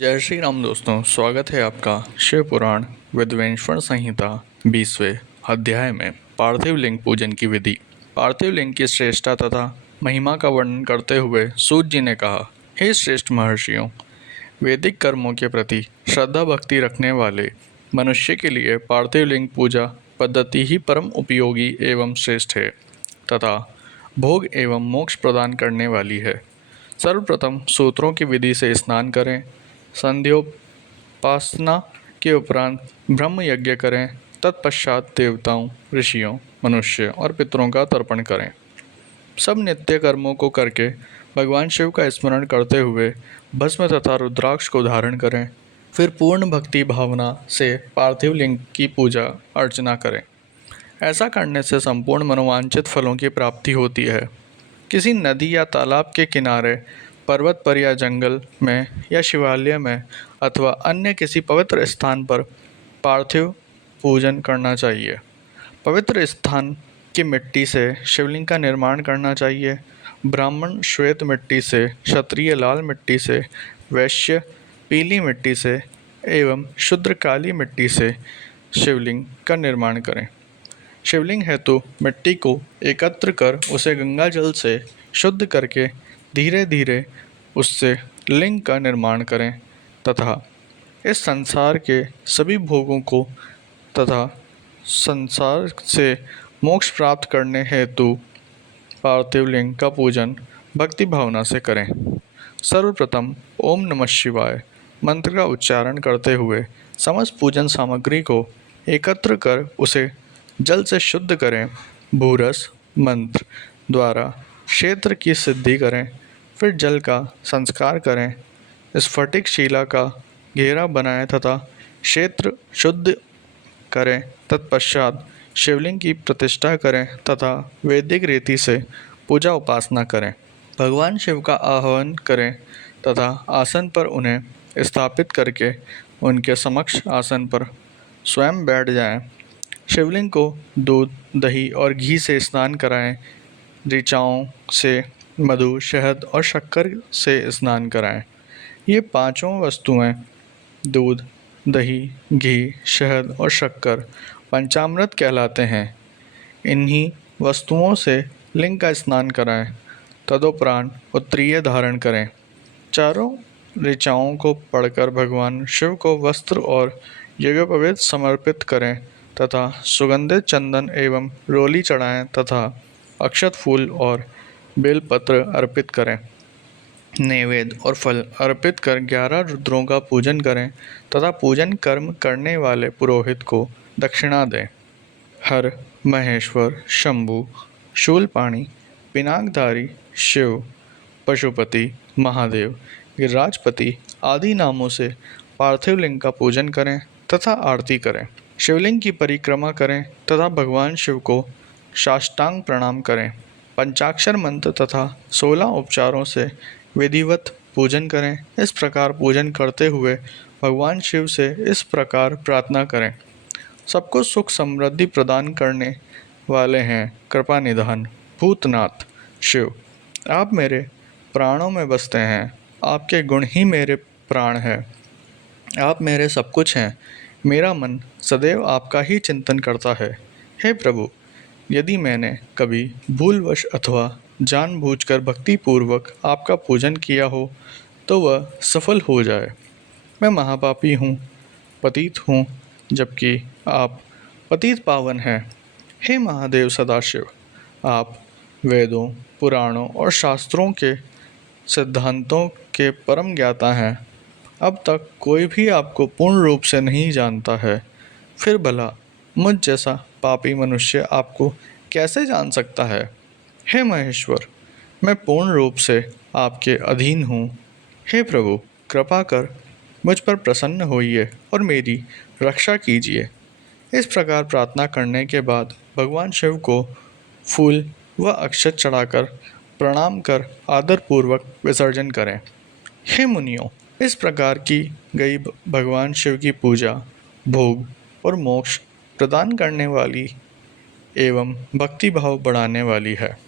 जय श्री राम दोस्तों, स्वागत है आपका शिव पुराण विद्वेश्वर संहिता 20वें अध्याय में पार्थिव लिंग पूजन की विधि। पार्थिव लिंग की श्रेष्ठता तथा महिमा का वर्णन करते हुए सूत जी ने कहा, हे श्रेष्ठ महर्षियों, वैदिक कर्मों के प्रति श्रद्धा भक्ति रखने वाले मनुष्य के लिए पार्थिव लिंग पूजा पद्धति ही परम उपयोगी एवं श्रेष्ठ है तथा भोग एवं मोक्ष प्रदान करने वाली है। सर्वप्रथम सूत्रों की विधि से स्नान करें, संध्योपासना के उपरांत ब्रह्म यज्ञ करें, तत्पश्चात देवताओं, ऋषियों, मनुष्य और पितरों का तर्पण करें। सब नित्य कर्मों को करके भगवान शिव का स्मरण करते हुए भस्म तथा रुद्राक्ष को धारण करें। फिर पूर्ण भक्ति भावना से पार्थिव लिंग की पूजा अर्चना करें। ऐसा करने से संपूर्ण मनोवांछित फलों की प्राप्ति होती है। किसी नदी या तालाब के किनारे, पर्वत पर या जंगल में या शिवालय में अथवा अन्य किसी पवित्र स्थान पर पार्थिव पूजन करना चाहिए। पवित्र स्थान की मिट्टी से शिवलिंग का निर्माण करना चाहिए। ब्राह्मण श्वेत मिट्टी से, क्षत्रिय लाल मिट्टी से, वैश्य पीली मिट्टी से एवं शूद्र काली मिट्टी से शिवलिंग का निर्माण करें। शिवलिंग हेतु मिट्टी को एकत्र कर उसे गंगा जल से शुद्ध करके धीरे धीरे उससे लिंग का निर्माण करें तथा इस संसार के सभी भोगों को तथा संसार से मोक्ष प्राप्त करने हेतु पार्थिव लिंग का पूजन भक्ति भावना से करें। सर्वप्रथम ओम नमः शिवाय मंत्र का उच्चारण करते हुए समस्त पूजन सामग्री को एकत्र कर उसे जल से शुद्ध करें। भूरस मंत्र द्वारा क्षेत्र की सिद्धि करें। फिर जल का संस्कार करें। स्फटिक शिला का घेरा बनाएं तथा क्षेत्र शुद्ध करें। तत्पश्चात शिवलिंग की प्रतिष्ठा करें तथा वैदिक रीति से पूजा उपासना करें। भगवान शिव का आह्वान करें तथा आसन पर उन्हें स्थापित करके उनके समक्ष आसन पर स्वयं बैठ जाएं। शिवलिंग को दूध, दही और घी से स्नान कराएं। ऋचाओं से मधु, शहद और शक्कर से स्नान कराएं। ये पांचों वस्तुएं दूध, दही, घी, शहद और शक्कर पंचामृत कहलाते हैं। इन्हीं वस्तुओं से लिंग का स्नान कराएं। तदुपरांत उत्तरीय धारण करें। चारों ऋचाओं को पढ़कर भगवान शिव को वस्त्र और यज्ञोपवीत समर्पित करें तथा सुगंधित चंदन एवं रोली चढ़ाएं तथा अक्षत फूल और बेलपत्र अर्पित करें। नैवेद्य और फल अर्पित कर 11 रुद्रों का पूजन करें तथा पूजन कर्म करने वाले पुरोहित को दक्षिणा दें। हर, महेश्वर, शंभु, शूलपाणी, पिनाकधारी, शिव, पशुपति, महादेव, गिरिराजपति आदि नामों से पार्थिव लिंग का पूजन करें तथा आरती करें। शिवलिंग की परिक्रमा करें तथा भगवान शिव को साष्टांग प्रणाम करें। पंचाक्षर मंत्र तथा 16 उपचारों से विधिवत पूजन करें। इस प्रकार पूजन करते हुए भगवान शिव से इस प्रकार प्रार्थना करें, सबको सुख समृद्धि प्रदान करने वाले हैं कृपा निधान भूतनाथ शिव, आप मेरे प्राणों में बसते हैं। आपके गुण ही मेरे प्राण हैं। आप मेरे सब कुछ हैं। मेरा मन सदैव आपका ही चिंतन करता है। हे प्रभु, यदि मैंने कभी भूलवश अथवा जानबूझकर भक्तिपूर्वक आपका पूजन किया हो तो वह सफल हो जाए। मैं महापापी हूँ, पतित हूँ, जबकि आप पतित पावन हैं। हे महादेव सदाशिव, आप वेदों, पुराणों और शास्त्रों के सिद्धांतों के परम ज्ञाता हैं। अब तक कोई भी आपको पूर्ण रूप से नहीं जानता है। फिर भला मुझ जैसा पापी मनुष्य आपको कैसे जान सकता है? हे महेश्वर, मैं पूर्ण रूप से आपके अधीन हूँ। हे प्रभु, कृपा कर मुझ पर प्रसन्न होइए और मेरी रक्षा कीजिए। इस प्रकार प्रार्थना करने के बाद भगवान शिव को फूल व अक्षत चढ़ाकर प्रणाम कर आदरपूर्वक विसर्जन करें। हे मुनियों, इस प्रकार की गई भगवान शिव की पूजा भोग और मोक्ष प्रदान करने वाली एवं भक्ति भाव बढ़ाने वाली है।